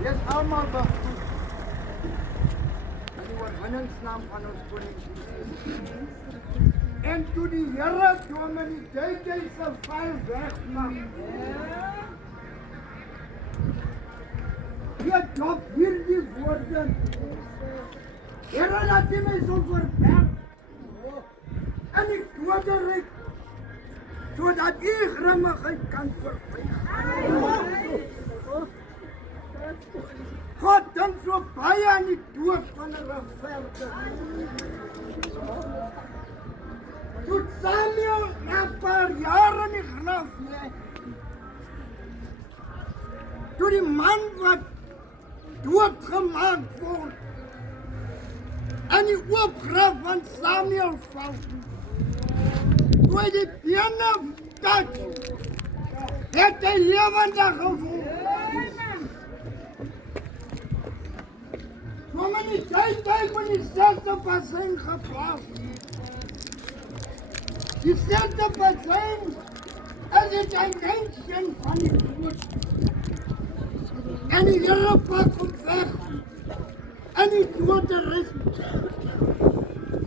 Wees allemaal begroet in die oorwinningsnaam van ons koning Jesus. En toe die Here dominee JJ se vuil wegmaak, het op hierdie woorde, Here, laat U my so verberg in die doderyk, sodat U grimmigheid kan verbygaan. God dink so baie aan die dood van 'n regverdige. Toe Samuel na 'n paar jare in die graf lê, toe die man wat doodgemaak word in die oop graf van Samuel val, toe hy die bene touch, het hy lewendig gevoel. Kom in die tyd van die 60% geplaas. Die 60% is die dimension van die dood. En die Here pak hom weg in die doderyk.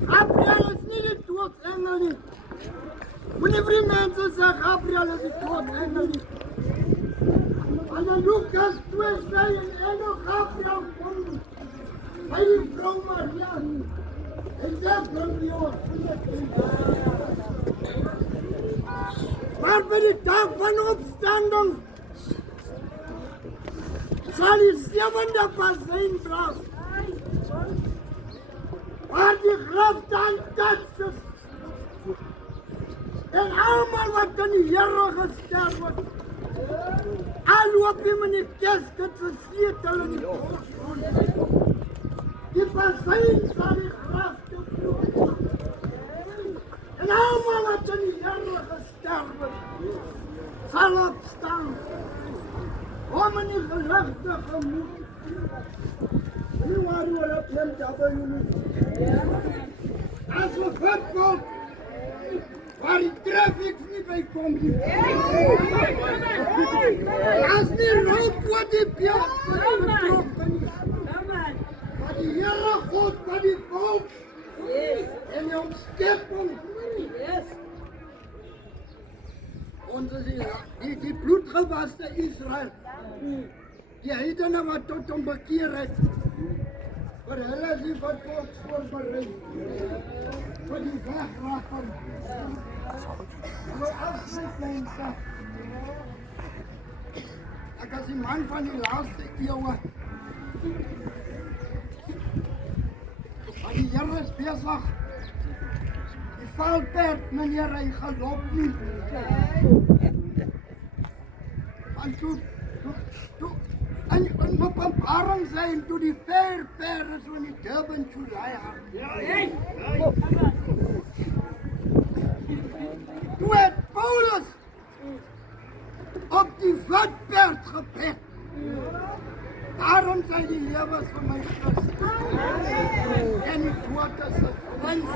Gabriel is nie die doodengel nie. Moenie vir die mense sê Gabriel is die doodengel nie. En in Lukas 2 sê en Gabriel kom by die vrou Maria en sê bring die oor. Maar by die dag van opstanding sal die 7de pasijn blaas. Waar die graf dan tatses. En allemaal wat in die Here gesterf het, al loop hy met die casket se sleutel in die borsgrond. Die pasijn sal die graf te vloed. En allemaal wat in die Here gesterf het, sal opstaan. Om in die geluchte gemoed. Nu waar u op hem dabei noemen. As we voetbal, waar die traffic nie by kom nie. As nie rood wat die beeld betrokken nie. Maar die Here God, wat die volk en die omskepping. Ons is die bloedgewaste Israel. Die heidene wat tot hom bekeer het. Vir hulle is die vervolgingsvoorbereid. Vir die wegrafting. Vir afsluit mense. Ek as die man van die laaste eeuwe. Maar die Here is besig. Die valperd, meneer, hy gelop nie. En toe in Openbaring sê en toe die verperde so in die Durban July hang. Toe het Paulus op die vatperd gepet. Daarom sê die lewe is vir my Christus. En die dood is 'n wins.